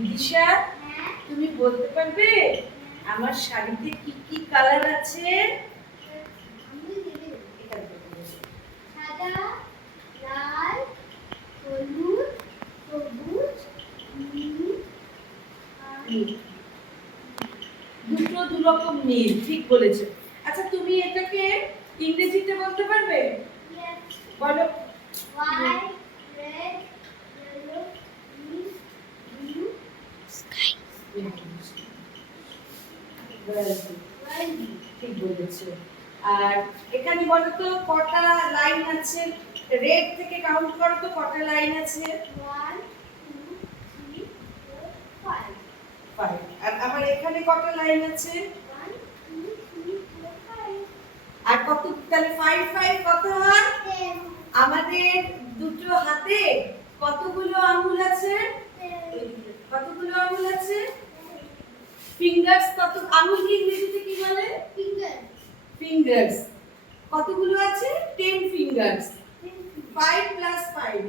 বিদিশা, তুমি বলতে পারবে আমার শাড়িতে কি কি কালার আছে? সাদা, লাল, হলুদ, সবুজ, নীল, দুটো দু রকম নীল, ঠিক বলেছো। আচ্ছা, তুমি এটাকে ইংরেজিতে বলতে পারবে? বলো। white, red, yellow, green, blue, sky. ঠিক বলেছো। আর এখানে বলো তো কটা লাইন আছে? রেড থেকে কাউন্ট করো তো কটা লাইন আছে? 1, 2, 3, 4, 5. 5। আর আমার এখানে কটা লাইন আছে? 1, 2, 3, 4, 5. আর কত, তাহলে 5 5 কত হয়? 10. আমাদের দুটো হাতে কতগুলো আঙ্গুল আছে? 10. কতগুলো আঙ্গুল আছে? ফিঙ্গারস। কত আঙ্গুলকে ইংরেজিতে কি বলে? Finger. ফিঙ্গারস। কতগুলো আছে? 10 ফিঙ্গারস। 5 প্লাস 5,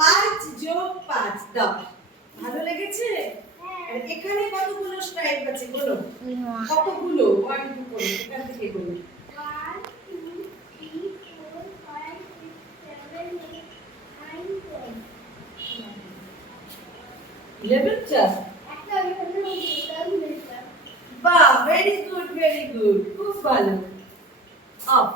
5 যোগ 5 10। ভালো লেগেছে? আর এখানে কতগুলো স্ট্রাইপ আছে বলো? কতগুলো? 1 2 করে এখান থেকে বলো। 1, 2, 3, 4, 5, 6, 7, 8, 9, 10. 11 টা। একটা ওইখানে রয়েছে, বাহ, ভেরি গুড, ভেরি গুড, খুব ভালো। অফ।